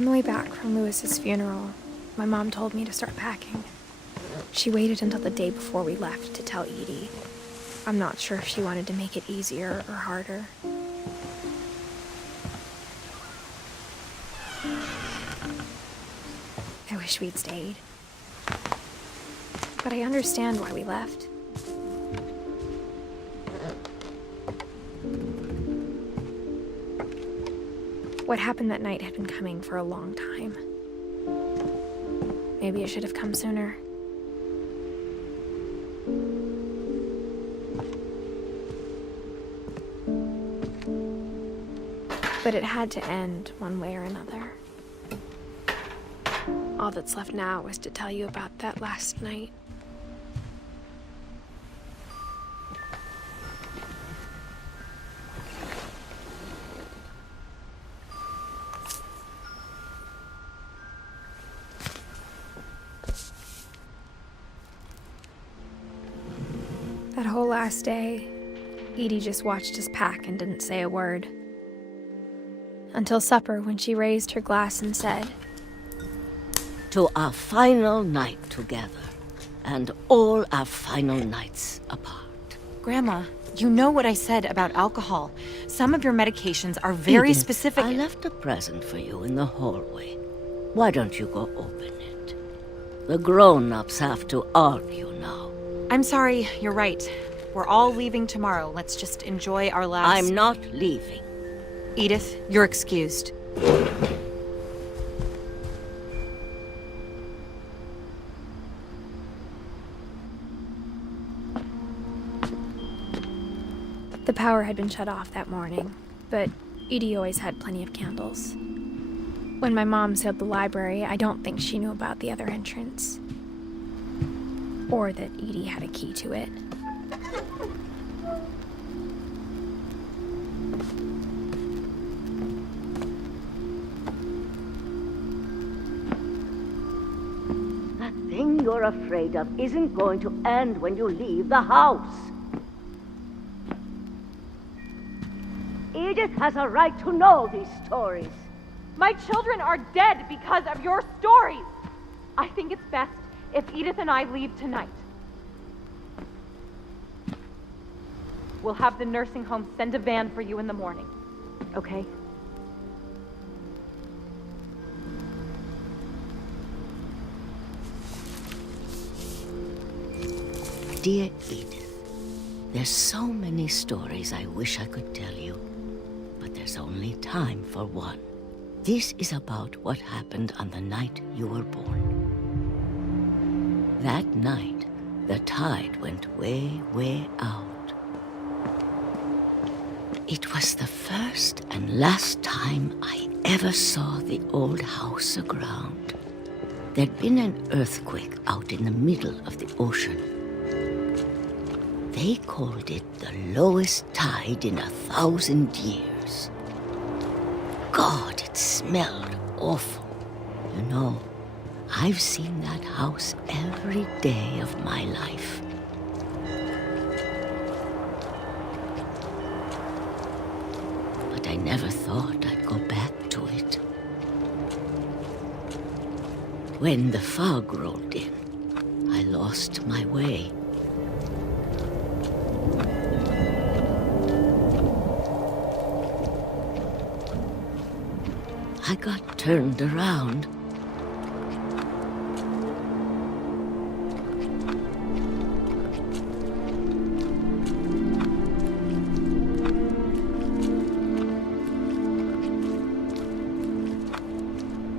On the way back from Lewis's funeral, my mom told me to start packing. She waited until the day before we left to tell Edie. I'm not sure if she wanted to make it easier or harder. I wish we'd stayed. But I understand why we left. What happened that night had been coming for a long time. Maybe it should have come sooner. But it had to end one way or another. All that's left now is to tell you about that last night. That whole last day, Edie just watched us pack and didn't say a word. Until supper, when she raised her glass and said, "To our final night together, and all our final nights apart." Grandma, you know what I said about alcohol. Some of your medications are very Edith, specific. I left a present for you in the hallway. Why don't you go open it? The grown-ups have to argue now. I'm sorry, you're right. We're all leaving tomorrow. Let's just enjoy our last... I'm not leaving. Edith, you're excused. The power had been shut off that morning, but Edie always had plenty of candles. When my mom sealed the library, I don't think she knew about the other entrance. Or that Edie had a key to it. That thing you're afraid of isn't going to end when you leave the house. Edith has a right to know these stories. My children are dead because of your stories. I think it's best if Edith and I leave tonight. We'll have the nursing home send a van for you in the morning, okay? Dear Edith, there's so many stories I wish I could tell you, but there's only time for one. This is about what happened on the night you were born. That night, the tide went way, way out. It was the first and last time I ever saw the old house aground. There'd been an earthquake out in the middle of the ocean. They called it the lowest tide in 1,000 years. God, it smelled awful. You know, I've seen that house every day of my life. But I never thought I'd go back to it. When the fog rolled in, I lost my way. I got turned around.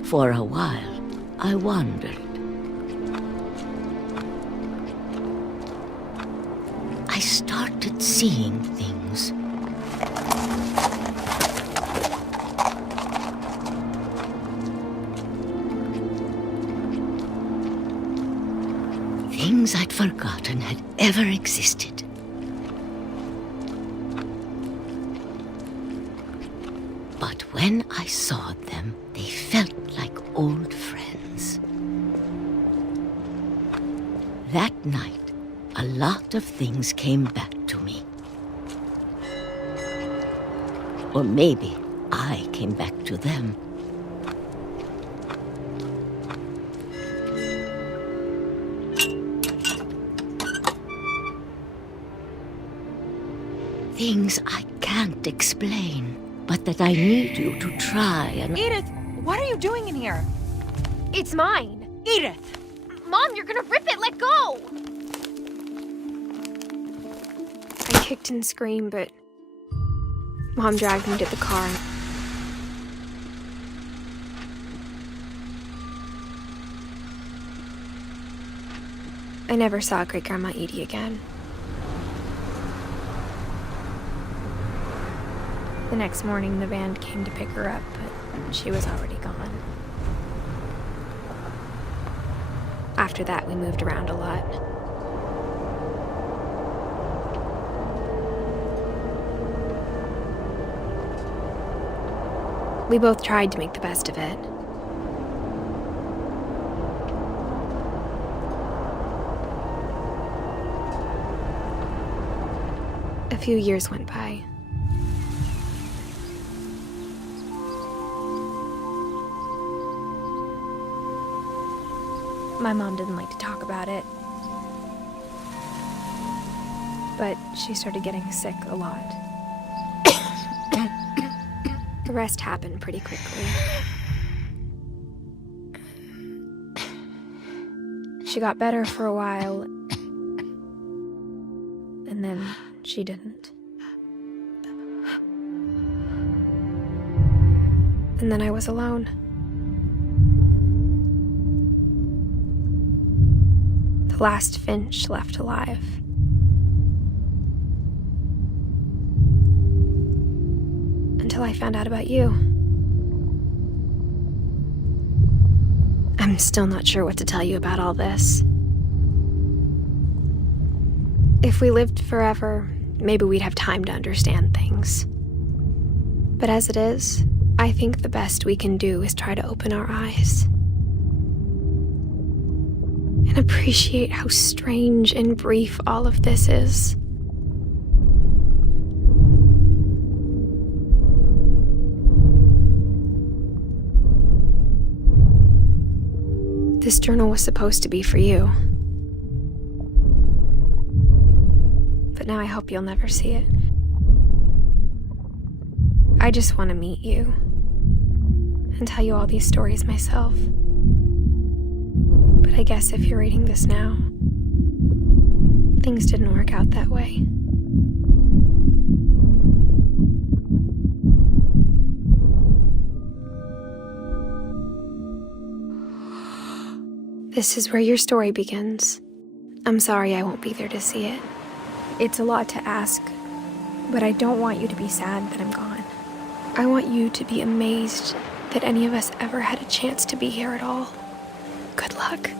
For a while, I wandered. I started seeing things. Things I'd forgotten had ever existed. But when I saw them, they felt like old friends. That night, a lot of things came back to me. Or maybe I came back to them. things I can't explain, but that I need you to try and... Edith, what are you doing in here? It's mine. Edith! Mom, you're gonna rip it! Let go! I kicked and screamed, but Mom dragged me to the car. I never saw Great-Grandma Edie again. The next morning, the van came to pick her up, but she was already gone. After that, we moved around a lot. We both tried to make the best of it. A few years went by. My mom didn't like to talk about it, but she started getting sick a lot. The rest happened pretty quickly. She got better for a while, and then she didn't. And then I was alone. The last Finch left alive. Until I found out about you. I'm still not sure what to tell you about all this. If we lived forever, maybe we'd have time to understand things. But as it is, I think the best we can do is try to open our eyes. And appreciate how strange and brief all of this is. This journal was supposed to be for you. But now I hope you'll never see it. I just want to meet you and tell you all these stories myself. But I guess if you're reading this now, things didn't work out that way. This is where your story begins. I'm sorry I won't be there to see it. It's a lot to ask, but I don't want you to be sad that I'm gone. I want you to be amazed that any of us ever had a chance to be here at all. Good luck.